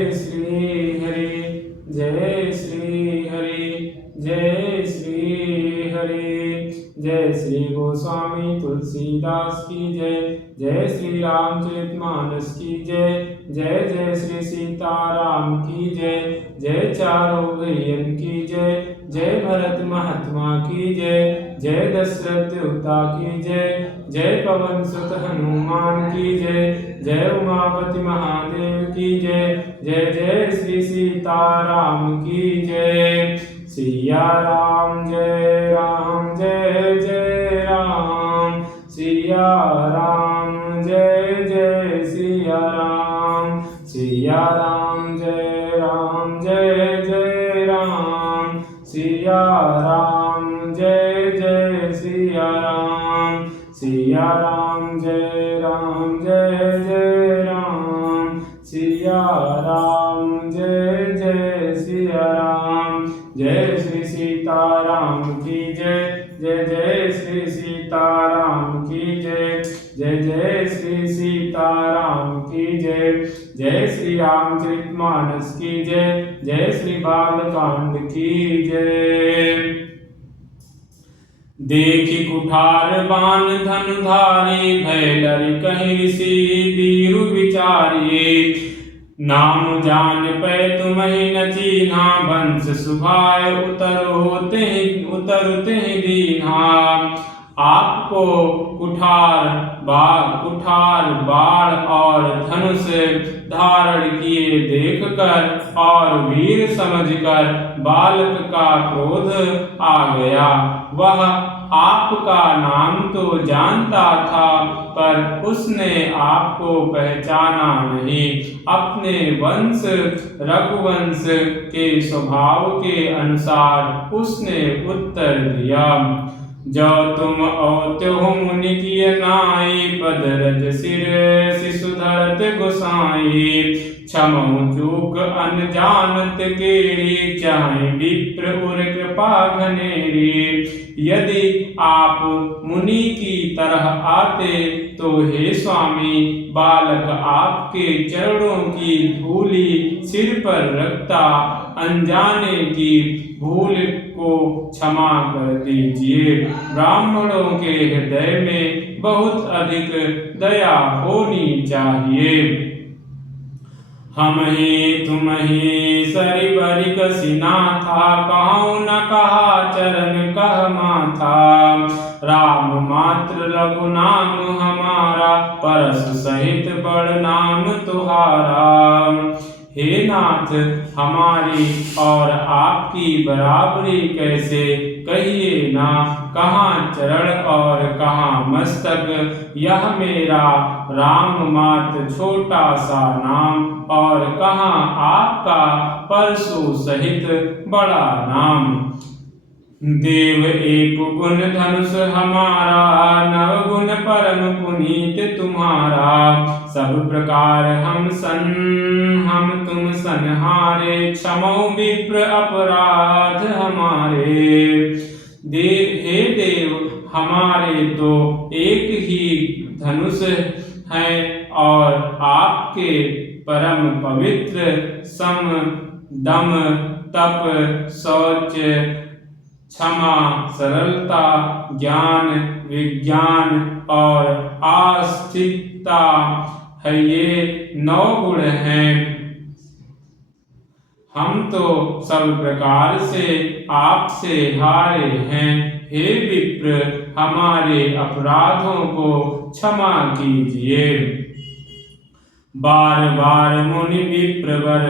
जय श्री हरि जय श्री हरि जय श्री हरि। जय श्री गोस्वामी तुलसीदास की जय। जय श्री रामचरितमानस की जय। जय जय श्री सीताराम की जय। जय चारों भैयन की जय। जय भरत महात्मा की जय। जय दशरथ देवता की जय। जय पवन सुत हनुमान की जय। जय उमापति महादेव की जय। जय जय श्री सीताराम की जय। सिया राम जय राम जय जय राम। सिया राम जय जय सिया राम। सिया राम जय जय राम। सिया राम जय जय सिया राम। सिया राम जय जय राम। सिया राम जय जय सिया राम। जय श्री सीताराम की जय। जय जय श्री सीताराम की जय। जय जय श्री सीताराम की जय। जय श्री रामचरितमानस की जय। जय श्री बालकांड की जय। देखि कुठार बाण धनुधारी भय डरि कहि ऋषि वीरु विचारी। नाम जान पै तुम्हि न चीन्हा वंश सुभाय उतरते दीन्हा। आपको कुठार बाण और धनुष धारण किए देखकर और वीर समझकर बालक का क्रोध आ गया। वह आपका नाम तो जानता था पर उसने आपको पहचाना नहीं। अपने वंश रघुवंश के स्वभाव के अनुसार उसने उत्तर दिया। जो तुम औत्यो मुनि किय नाई पद रज सिर शिशु धरत गोसाई। क्षमहु चूक अनजानत केरी चाहे विप्र उर कृपा घनेरी। यदि आप मुनि की तरह आते तो हे स्वामी बालक आपके चरणों की धूलि सिर पर रखता। अनजाने की भूल को क्षमा कर दीजिए। ब्राह्मणों के हृदय में बहुत अधिक दया होनी चाहिए। हम ही तुम ही सरिबरि कसिना था। कहूँ न कहा चरण कह माथा। राम मात्र लघु नाम हमारा परस सहित बड़ नाम तुहारा। हे नाथ हमारी और आपकी बराबरी कैसे कहिए ना। कहाँ चरण और कहाँ मस्तक। यह मेरा राम मात्र छोटा सा नाम और कहाँ आपका परशु सहित बड़ा नाम। देव एक गुण धनुष हमारा नव गुण परम पुनीत तुम्हारा। सब प्रकार हम तुम संहारे क्षमो विप्र अपराध हमारे। हे देव हमारे तो एक ही धनुष है और आपके परम पवित्र सम दम तप शौच क्षमा सरलता ज्ञान विज्ञान और आस्तिकता है। ये 9 गुण हैं। हम तो सब प्रकार से आपसे हारे हैं। हे विप्र हमारे अपराधों को क्षमा कीजिए। बार बार मुनि विप्रवर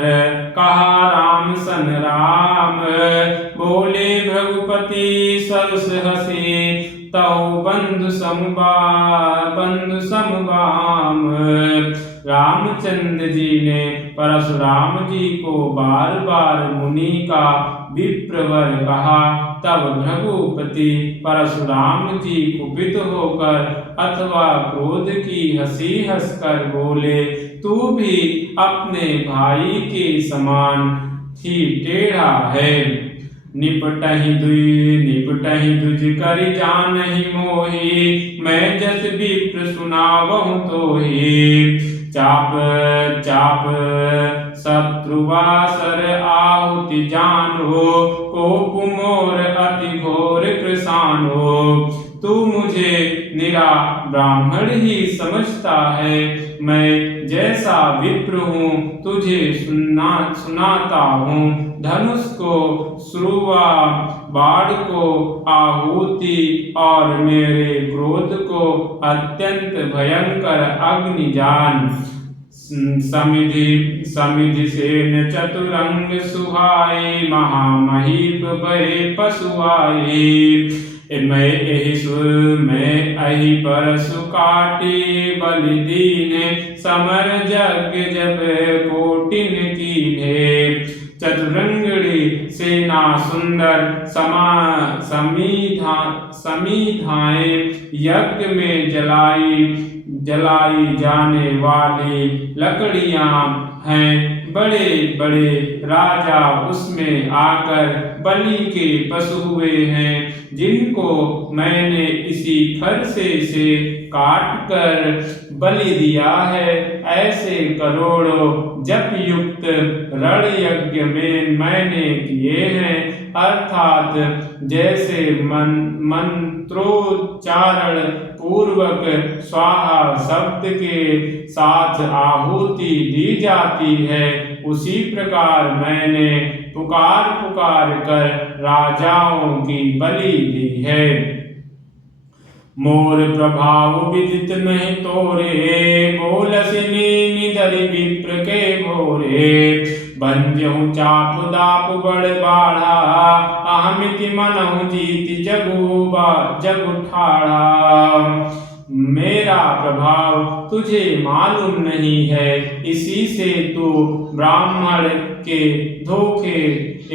कहा राम सन राम। बोले भृगुपति सरस हसे तौ बंधु समबाम। रामचंद्र जी ने परशुराम जी को बार बार मुनि का विप्रवर कहा। तब भृगुपति परशुराम जी कुपित होकर अथवा क्रोध की हंसी हंसकर बोले तू भी अपने भाई के समान ही टेढ़ा है। निपटहि दुज करि जानहि मोहि। मैं जस विप्र सुनावहु तोहि। चाप चाप शत्रुवासर आहुति जानो, कोप मोर अति घोर कृशानो। तू मुझे निरा ब्राह्मण ही समझता है, मैं जैसा विप्र हूँ तुझे सुनाता हूँ। धनुष को श्रुवा, बाण को आहुति और मेरे क्रोध को अत्यंत भयंकर अग्नि जान। समिधि समिधि सेन चतुरंग सुहाई, महामहीप भय पशुआई। मैं यही सुर में अहि परसु काटी, बलि दीन समर जग जब कोटिन कीन्हे। चतुरंगड़ी सेना सुंदर समीधाएं, यज्ञ में जलाई जाने वाली लकड़ियां हैं। बड़े बड़े राजा उसमें आकर बलि के पशु हुए हैं, जिनको मैंने इसी फरसे से काट कर बलि दिया है। ऐसे करोड़ों जप युक्त रण यज्ञ में मैंने किए हैं, अर्थात जैसे मंत्रोच्चारण पूर्वक स्वाहा शब्द के साथ आहुति दी जाती है, उसी प्रकार मैंने पुकार पुकार कर राजाओं की बलि दी है। मोर प्रभाव विदित नहीं तोरे, बोलसिनी निधरि विप्र के भोरे। बंजहु चाप दाप बड़ बाढ़ा, अहमिति मनहु जीति जगु ठाढ़ा। मेरा प्रभाव तुझे मालूम नहीं है, इसी से तू ब्राह्मण के धोखे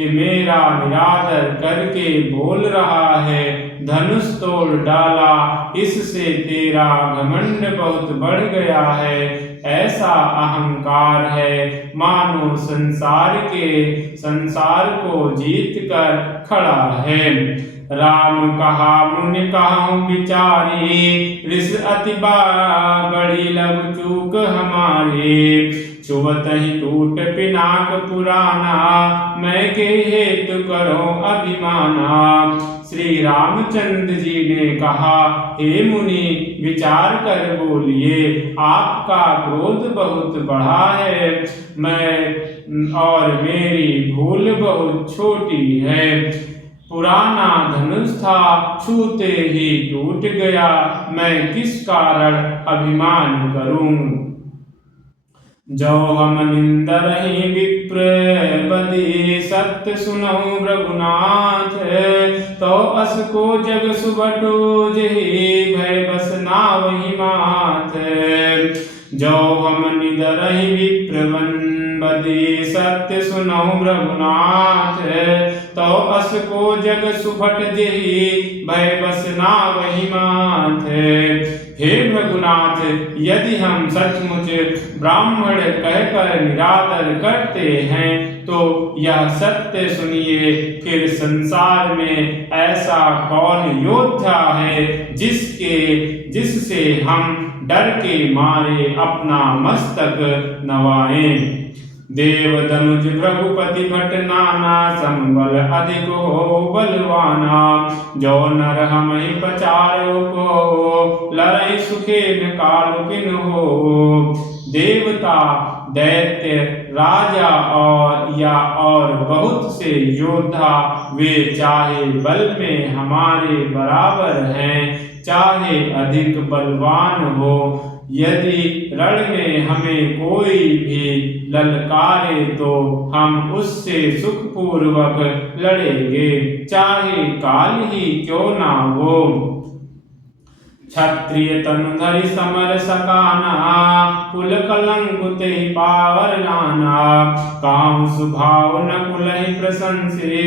मेरा निरादर करके बोल रहा है। धनुष तोड़ डाला, इससे तेरा घमंड बहुत बढ़ गया है। ऐसा अहंकार है मानो संसार को जीत कर खड़ा है। राम कहा मुनि कहूँ विचारी, ऋष अति बड़ी लघु चूक हमारी। छुवत ही टूट पिनाक पुराना, मैं के हेतु करो अभिमाना। श्री रामचंद्र जी ने कहा, हे मुनि विचार कर बोलिए, आपका क्रोध बहुत बढ़ा है, मैं और मेरी भूल बहुत छोटी है। पुराना धनुष था, छूते ही टूट गया, मैं किस कारण अभिमान करूं। जो हम निंदर ही विप्र बदी, सत्य सुनऊ रघुनाथ। तो अस को जग सुबटो, जेहि भय बस नावहि माथ। जो हम निदर ही विप्र बदी, सत्य सुनऊ रघुनाथ। तो अस को जग सुभट, जेहि भय बस नावहि माथ। हे रघुनाथ, यदि हम सचमुच ब्राह्मण कहकर निरादर करते हैं, तो यह सत्य सुनिए, फिर संसार में ऐसा कौन योद्धा है जिससे हम डर के मारे अपना मस्तक नवाएं। देव धनुज भृगुपति भट नाना, संबल अधिक हो बलवाना। जो नर हमहि पचारो को, लड़ई सुखेन काल किन हो। देवता दैत्य राजा और बहुत से योद्धा, वे चाहे बल में हमारे बराबर हैं, चाहे अधिक बलवान हो। यदि रण में हमें कोई भी ललकारे, तो हम उससे सुखपूर्वक लड़ेंगे, चाहे काल ही क्यों ना हो। क्षत्रिय तनुधरि समर सकाना, कुल कलंक तेहि पावर नाना। काहू सुभाव न कुलहि प्रशंसे,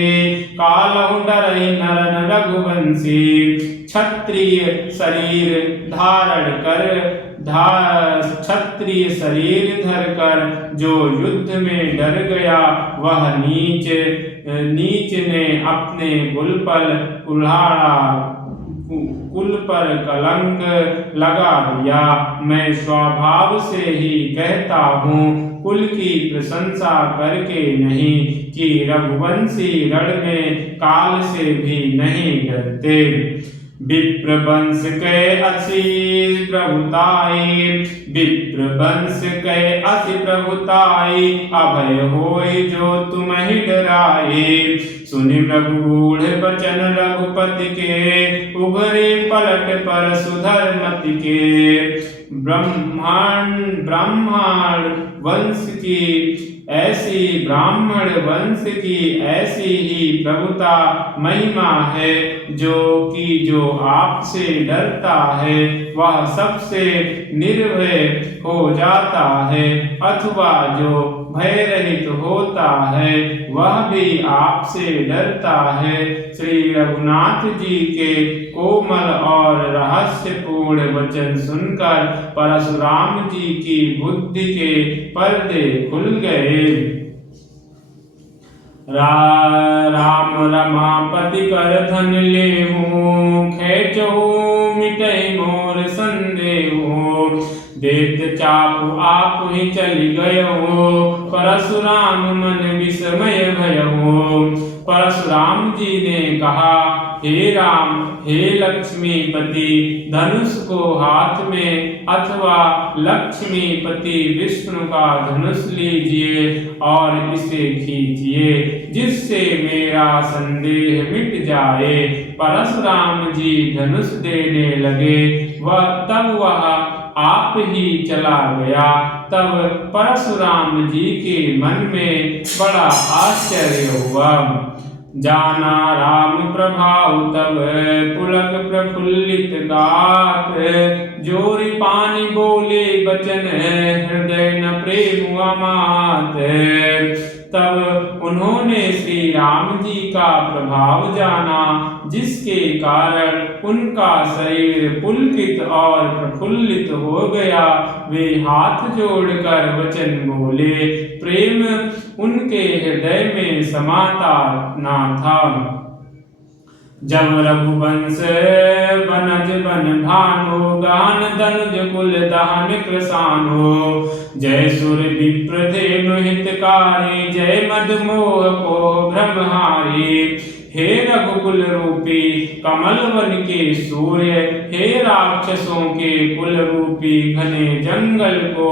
कालहु डरहि नरन रघुवंशी। क्षत्रिय शरीर धर कर जो युद्ध में डर गया, वह नीच ने अपने गुलपल कुल पर कलंक लगा दिया। मैं स्वभाव से ही कहता हूँ, कुल की प्रशंसा करके नहीं, कि रघुवंशी रण में काल से भी नहीं डरते। विप्र वंश के असी प्रभुताई, विप्र वंश के अति प्रभुताई, अभय होय जो तुम ही डराए। सुनि रघुगूढ़ बचन रघुपति के, उभरे पलट पर सुधर्मति के। ब्राह्मण वंश की ऐसी ही प्रभुता महिमा है, जो आपसे डरता है वह सबसे निर्भय हो जाता है, अथवा जो भय रहित होता है वह भी आपसे डरता है। श्री रघुनाथ जी के कोमल और रहस्यपूर्ण वचन सुनकर परशुराम जी की बुद्धि के पर्दे खुल गए। राम रमापति कर धन लेहूं, खेचहूं मिटई मोर संदेहूं। देत चापु आप ही चली गयो, परशुराम मन विस्मय भयो। परशुराम जी ने कहा, हे राम, हे लक्ष्मीपति, धनुष को हाथ में अथवा लक्ष्मीपति विष्णु का धनुष लीजिए और इसे खींचिए, जिससे मेरा संदेह मिट जाए। परशुराम जी धनुष देने लगे, वह आप ही चला गया। तब परशुराम जी के मन में बड़ा आश्चर्य हुआ। जाना राम प्रभाव तब पुलक प्रफुल्लित गात, जोरि पानी बोले बचन हृदय न प्रेम अमात। तब उन्होंने श्री राम जी का प्रभाव जाना, जिसके कारण उनका शरीर पुलकित और प्रफुल्लित हो गया। वे हाथ जोड़कर वचन बोले, प्रेम उनके हृदय में समाता ना था। जब रघुवंश बनज बन भानो, गान दनुज कुल दहन कृसानो। जय सुर विप्र धेनु हितकारी, जय मदमोह को भ्रमहारी। हे रघुकुल रूपी कमल वन के सूर्य, हे राक्षसों के कुल रूपी घने जंगल को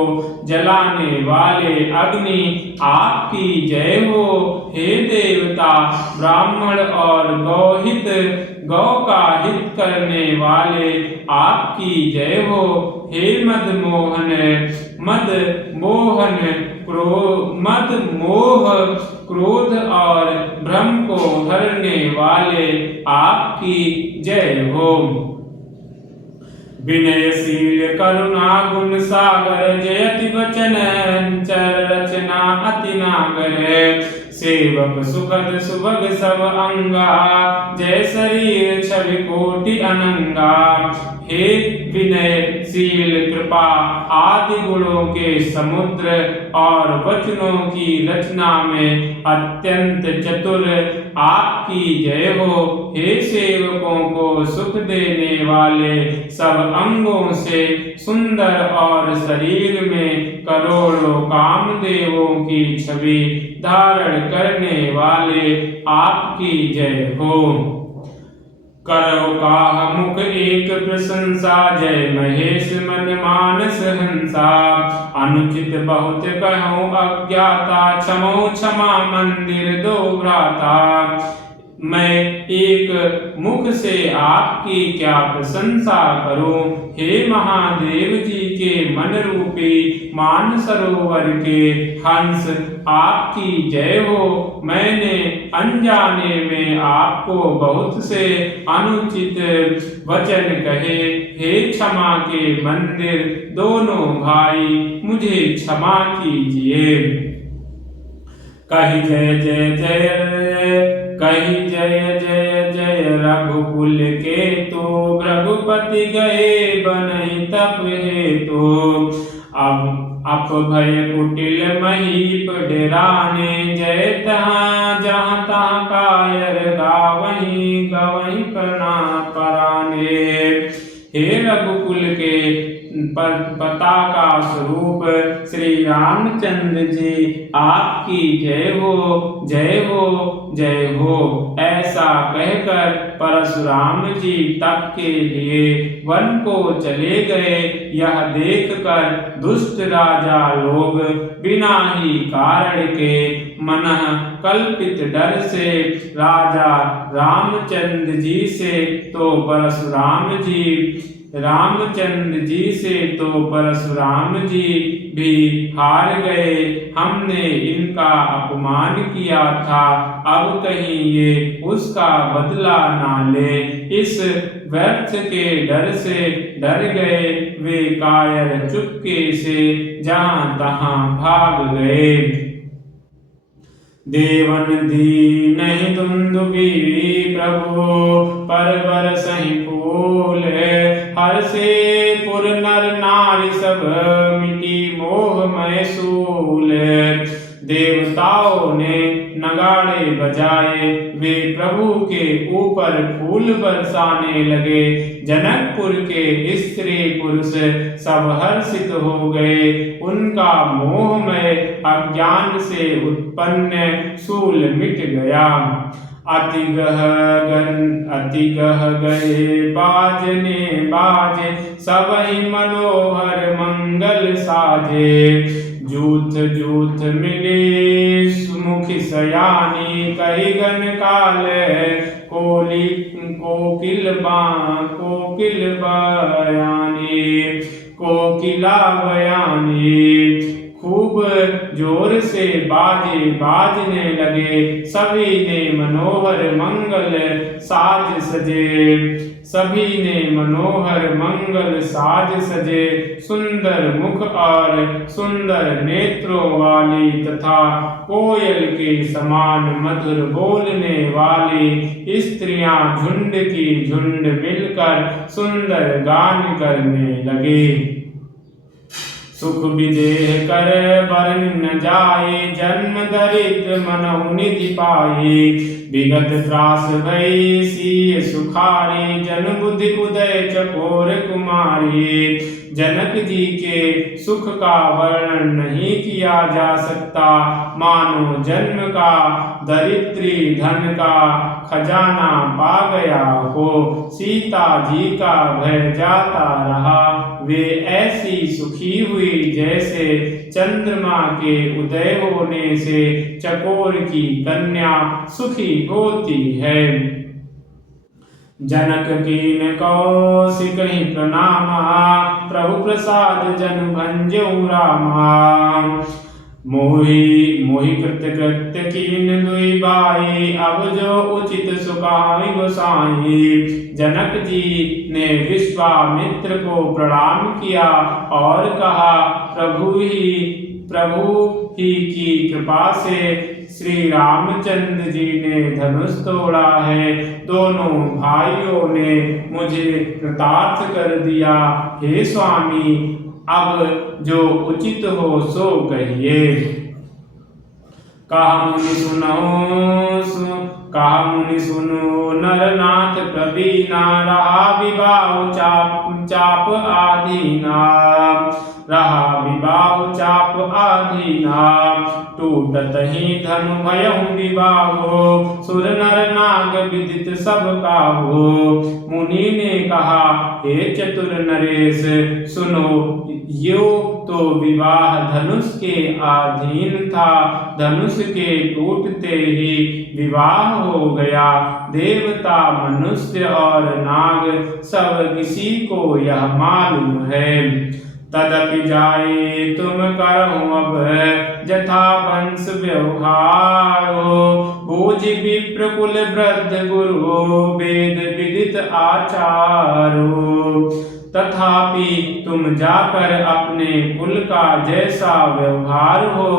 जलाने वाले अग्नि, आपकी जय हो। हे देवता, ब्राह्मण और गौ का हित करने वाले, आपकी जय हो। हे मद मोह क्रोध और भ्रम को हरने वाले, आपकी जय हो। विनयशील करुणा गुण सागर, जयति वचन चर रचना अति नागर। सेवक सुखद सुभग सब अंगा, जय शरीर छवि कोटि अनंगा। हे विनयशील कृपा आदि गुणों के समुद्र और वचनों की रचना में अत्यंत चतुर, आपकी जय हो। हे सेवकों को सुख देने वाले, सब अंगों से सुंदर और शरीर में करोड़ों कामदेवों की छवि धारण करने वाले, आपकी जय हो। करो काह मुख एक प्रशंसा, जय महेश मन मानस हंसा। अनुचित बहुत कहूँ अज्ञाता, क्षमो क्षमा मंदिर दो भ्राता। मैं एक मुख से आपकी क्या प्रशंसा करूं। हे महादेव जी के मन रूपी मानसरोवर के हंस, आपकी जय हो। मैंने अनजाने में आपको बहुत से अनुचित वचन कहे। हे क्षमा के मंदिर दोनों भाई, मुझे क्षमा कीजिए। कही जय जय जय, कही जय जय जय रघुकुल के तो, रघुपति गए बनहि तप हेतु। अब भय कुटिल महीप डेराने, जय जहाँ तहाँ कायर गावहीं गवहीं पराने। हे रघुकुल के पताका स्वरूप श्री रामचंद्र जी, आपकी जय हो, जय हो, जय हो। ऐसा कहकर परशुराम जी तप के लिए वन को चले गए। यह देखकर दुष्ट राजा लोग बिना ही कारण के मनः कल्पित डर से राजा रामचंद्र जी से तो परशुराम जी भी हार गए। हमने इनका अपमान किया था, अब कहीं ये उसका बदला ना ले। इस व्यर्थ के डर से डर गए वे कायर चुपके से जहां तहां भाग गए। देवन दीनहि दुन्दुभि प्रभु पर बरसहि फूल। हर्षे पुर नर नारी सब मिटी मोहमय सूल। देवताओं ने नगाड़े बजाए, वे प्रभु के ऊपर फूल बरसाने लगे। जनकपुर के स्त्री पुरुष सब हर्षित हो गए। उनका मोहमय अज्ञान से उत्पन्न शूल मिट गया। अति गह गए बाजने बाजे, सबहि मनोहर मंगल साजे। जूथ जूथ मिले सुमुखी सयानी, कही गन काल कोकिला बयानी। खूब जोर से बाजे बाजने लगे, सभी ने मनोहर मंगल साज सजे। सुंदर मुख और सुंदर नेत्रों वाली तथा कोयल के समान मधुर बोलने वाली स्त्रियां झुंड की झुंड मिलकर सुंदर गान करने लगे। सुख विदेह कर बरन न जाए, जन्म दरिद्र मनहु निधि पाए। विगत त्रास भई सिय सुखारी, जन बुद्धि उदय चकोर कुमारी। जनक जी के सुख का वर्णन नहीं किया जा सकता, मानो जन्म का दरिद्री धन का खजाना पा गया हो। सीता जी का भय जाता रहा, वे ऐसी सुखी हुई जैसे चंद्रमा के उदय होने से चकोर की कन्या सुखी होती है। जनक कीन कौशिकहि प्रणामा, प्रभु प्रसाद जन भंजऊ रामा। मोहि कृत्य कीन दुई बाई, अब जो उचित सुखाई गोसाई। जनक जी ने विश्वामित्र को प्रणाम किया और कहा, प्रभु ही की कृपा से श्री रामचंद्र जी ने धनुष तोड़ा है। दोनों भाइयों ने मुझे कृतार्थ कर दिया। हे स्वामी, अब जो उचित हो सो कहिए। कहा मुनि सुनो नरनाथ प्रवीणा, रहा विबाहु चाप आधीना। टूटत ही धनु भयउ विबाहो, सुर नर नाग विदित सब काहो। मुनि ने कहा, हे चतुर नरेश, सुनो, यो तो विवाह धनुष के अधीन था। धनुष के टूटते ही विवाह हो गया। देवता, मनुष्य और नाग सब किसी को यह मालूम है। तदपि जाए तुम करहु अब, जथा वंश व्यवहारो। बूझ विप्र कुल वृद्ध गुरु, वेद विदित आचारो। तथापि तुम जाकर अपने कुल का जैसा व्यवहार हो,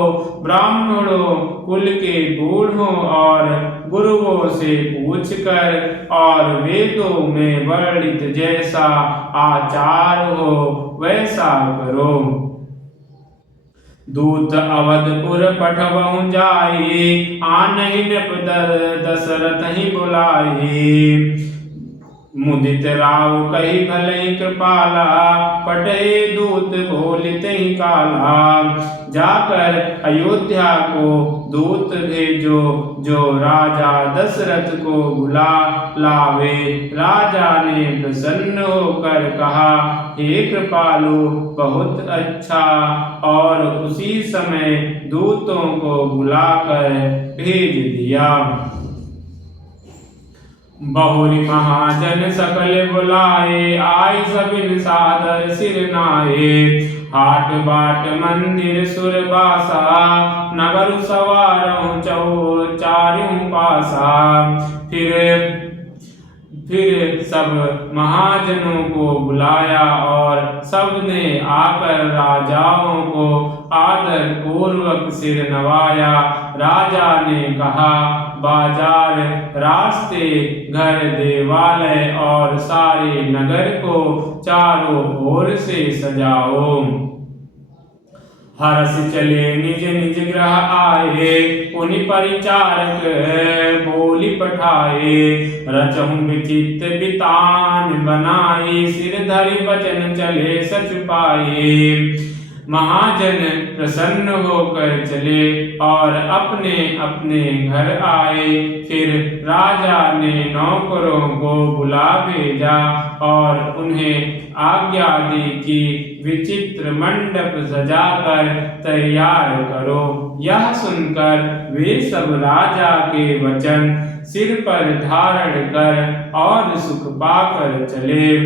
ब्राह्मणों कुल के बूढ़ों और गुरुओं से पूछकर, और वेदों में वर्णित जैसा आचार हो वैसा करो। दूत अवधपुर पठवहु जाई, आनहि नृप दशरथ ही बुलाई। मुदित राव कही भले कृपाला, पटे दूत बोलते काला। जाकर अयोध्या को दूत भेजो, जो राजा दशरथ को बुला लावे। राजा ने प्रसन्न होकर कहा, हे कृपालु बहुत अच्छा। और उसी समय दूतों को बुलाकर भेज दिया। बहुरी महाजन सकल बुलाए, आय सबिन सादर सिर नाए। हाट बाट मंदिर सुरबासा, नगर सवारों चारों पासा। फिर सब महाजनों को बुलाया और सबने आकर राजाओं को आदर पूर्वक सिर नवाया। राजा ने कहा, बाजार, रास्ते, घर, देवालय और सारे नगर को चारों ओर से सजाओ। हर्ष चले निज निज ग्रह आए, उन्हीं परिचारक बोली पठाए। रचहु विचित्र बितान बनाए, सिर धरि बचन चले सच पाए। महाजन प्रसन्न होकर चले और अपने अपने घर आए। फिर राजा ने नौकरों को बुला भेजा और उन्हें आज्ञा दी कि विचित्र मंडप सजाकर तैयार करो। यह सुनकर वे सब राजा के वचन सिर पर धारण कर और सुख पाकर चले।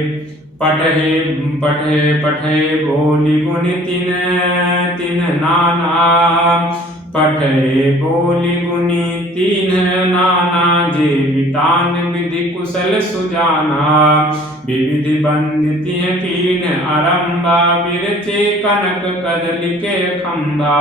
पठे पठे पठे बोली गुण तिन तिन नाना। पठे बोली गुनी तीन नाना, जे वितान विधि कुशल सुजाना। विविधि बंदिति कीन आरंभा, बिरचे कनक कदली के खंभा।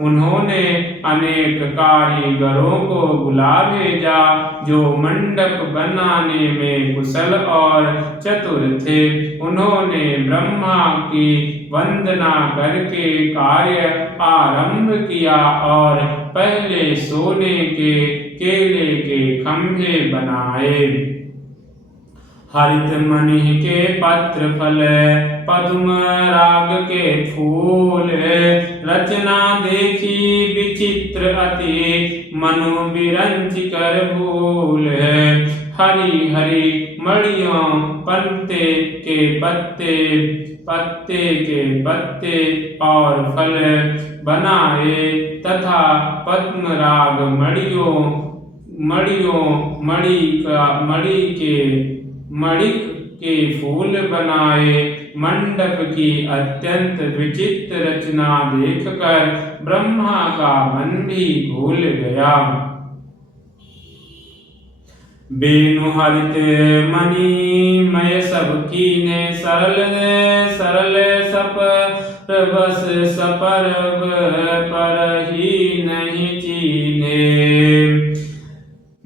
उन्होंने अनेक कारीगरों को बुला भेजा, जो मंडप बनाने में कुशल और चतुर थे। उन्होंने ब्रह्मा की वंदना करके कार्य आरंभ किया और पहले सोने के केले के खंभे बनाए। हरित मणि के पत्र फल, पद्म राग के फूल। रचना देखी विचित्र अति, मनु विरंच कर भूल। हरी हरी मणियों पत्ते के पत्ते, पत्ते के पत्ते और फल बनाए तथा पद्मराग मणिक के फूल बनाए। मंडप की अत्यंत विचित्र रचना देखकर ब्रह्मा का मन भी भूल गया। बेनु हरित मणिमय सब कीने, सरल सरल सपर बस सपरब पर ही नहीं चीने।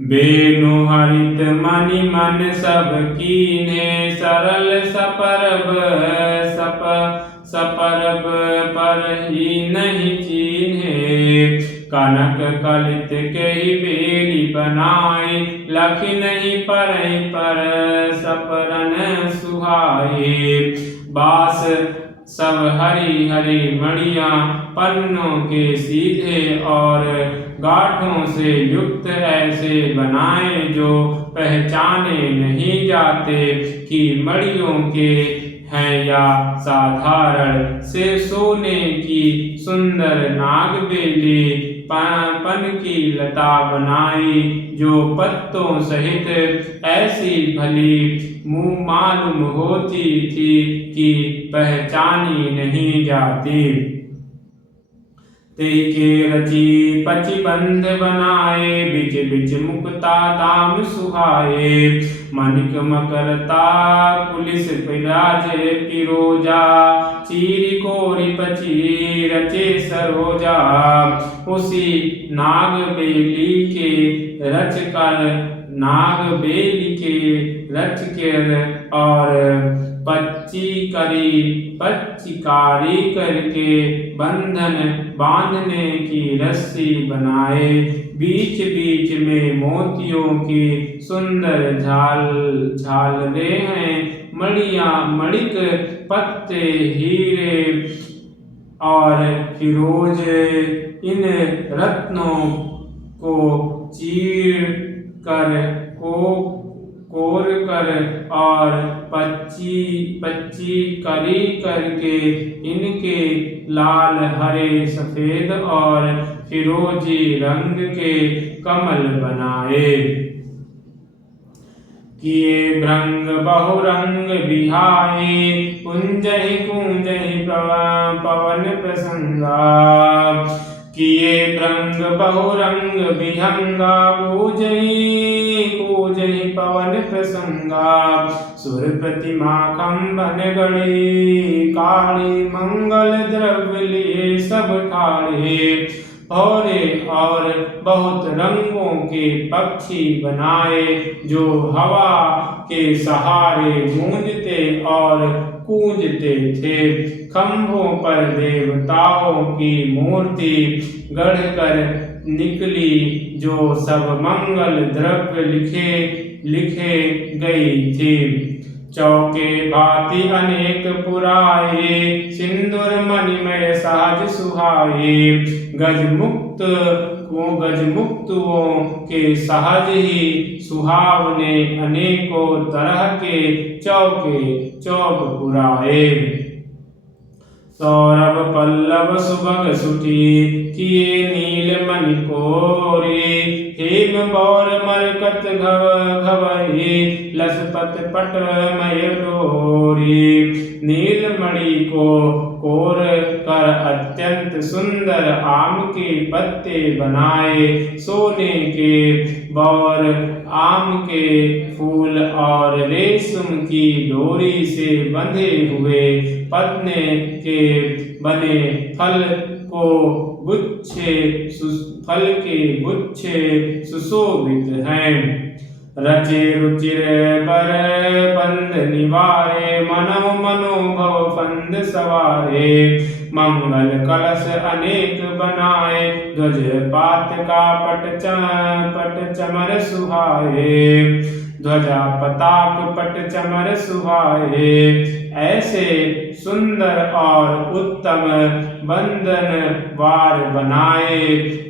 बेनु हरित मणि मन सब कीने, सरल सपरब सपरब पर ही नहीं चीन्हे। कनक कलित के ही बेली बनाए, लखी नहीं परई पर सपरन सुहाए। बास सब हरी हरी मणियां, पन्नों के सीधे और गांठों से युक्त ऐसे बनाए जो पहचाने नहीं जाते कि मणियों के हैं या साधारण। से सोने की सुंदर नागबेली पन की लता बनाई, जो पत्तों सहित ऐसी भली मुँह मालूम होती थी कि पहचानी नहीं जाती। ते के रची पचि बंध बनाए, बिच बिच मुक्ता दाम सुहाए। मणिक मकरता पुलिस पिराजे पिरोजा, चीरी कोरी पची रचे सरोजा। उसी नागबेली के रच कर और पच्चीकारी करके बंधन बांधने की रस्सी बनाए। बीच बीच में मोतियों की सुंदर झालरें हैं। मणिक पत्ते हीरे और फिरोज इन रत्नों को चीर कर कोर कर और पच्ची करी करके इनके लाल हरे सफेद और फिरोजी रंग के कमल बनाए। किए भृंग बहुरंग बिहाए कुंजहि कुंजहि पवन प्रसंगा। किए भृंग बहुरंग बिहंगा कूजहि पवन प्रसंगा। सुर प्रतिमा खंबन गणी काली मंगल द्रव्य लिए सब ठाड़े। भौरे और बहुत रंगों के पक्षी बनाए जो हवा के सहारे गूंजते और कूंजते थे। खंभों पर देवताओं की मूर्ति गढ़कर निकली जो सब मंगल द्रव्य लिखे गई थी। चौके भांति अनेक पुराए सिंदूर मणिमय सहज सुहाए। गजमुक्तों के सहज ही सुहावने अनेकों तरह के चौक पुराए। सौरभ पल्लव सुभग सुठी किए नील मणि कोरे। हेम बौर मरकत घवई लसपत पट मय डोरी। नीलमणि को कोर कर अत्यंत सुंदर आम के पत्ते बनाए। सोने के बौर आम के फूल और रेशम की डोरी से बंधे हुए पत्ने के बने फल के गुच्छे सुशोभित हैं। रचे रुचिर बर बंद निवारे मनोभव फंद सवारे। मंगल कलश अनेक बनाए ध्वज पात का पट चमर सुहाए। ध्वजा पताक पट चमर सुहाए। ऐसे सुंदर और उत्तम बंधन वार बनाए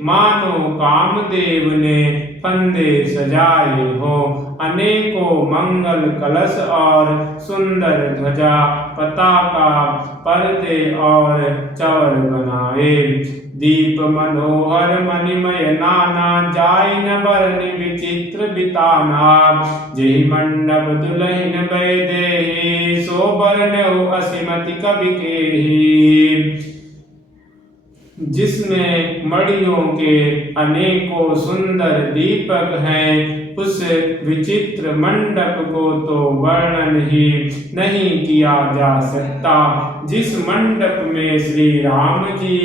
मानो कामदेव ने फंदे सजाए हो। अनेकों मंगल कलश और सुंदर ध्वजा पताका पर्दे और चवर बनाए। दीप मनोहर मणिमय नाना जाय न बरनि विचित्र बिताना। जेहि मंडप दुलहिन बै देहि सो बरनउ असीमति कवि केहि। जिसमें मणियों के अनेकों सुंदर दीपक हैं उस विचित्र मंडप को तो वर्णन ही नहीं किया जा सकता। जिस मंडप में श्री राम जी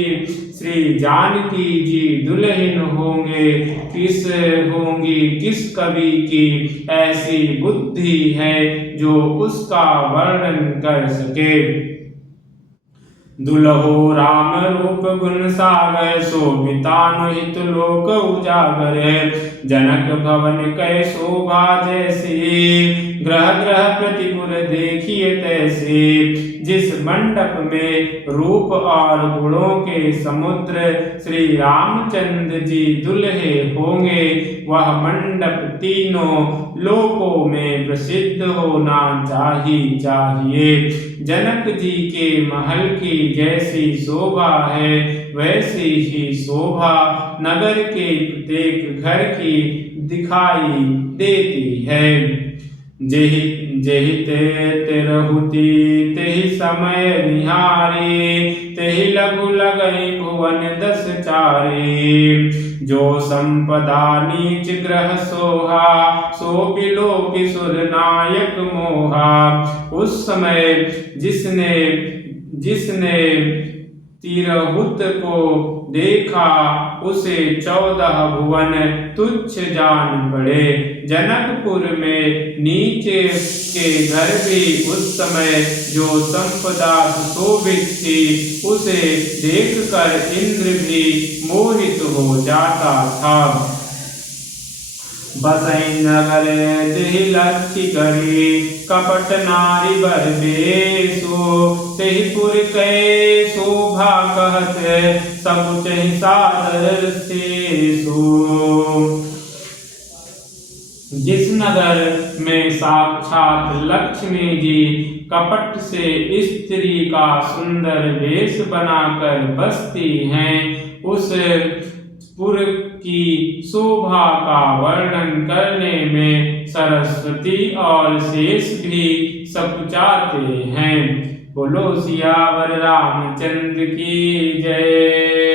श्री जानकी जी दुल्हन होंगे किस कवि की ऐसी बुद्धि है जो उसका वर्णन कर सके। दुल्हो राम रूप गुण सागर शोभितानुहित लोक उजागर। जनक भवन कै शोभा जैसी ग्रह प्रतिपुर देखिए तैसी। जिस मंडप में रूप और गुणों के समुद्र श्री रामचंद्र जी दुल्हे होंगे वह मंडप तीनों लोकों में प्रसिद्ध होना चाहिए। जनक जी के महल की जैसी शोभा है वैसी ही शोभा नगर के प्रत्येक घर की दिखाई देती है। जेहि तेरहुति तेहि समय निहारी तेहि लघु लगई भुवन दस चारी। जो संपदा नीच ग्रह सोहा सो बिलो किशोर नायक मोहा। उस समय जिसने तिरहुत को देखा उसे 14 भुवन तुच्छ जान पड़े। जनकपुर में नीचे के घर भी उस समय जो संपदा सुशोभित थी उसे देखकर इंद्र भी मोहित हो जाता था। बसई नगर देहि लक्ष्य करी कपट नारी बर बेसो तेहि पुर कै शोभा कहत सब चहि सादर सेसो। जिस नगर में साक्षात लक्ष्मी जी कपट से स्त्री का सुंदर वेश बनाकर बसती हैं, उस पुर की शोभा का वर्णन करने में सरस्वती और शेष भी सकुचाते हैं। बोलो सियावर रामचंद्र की जय।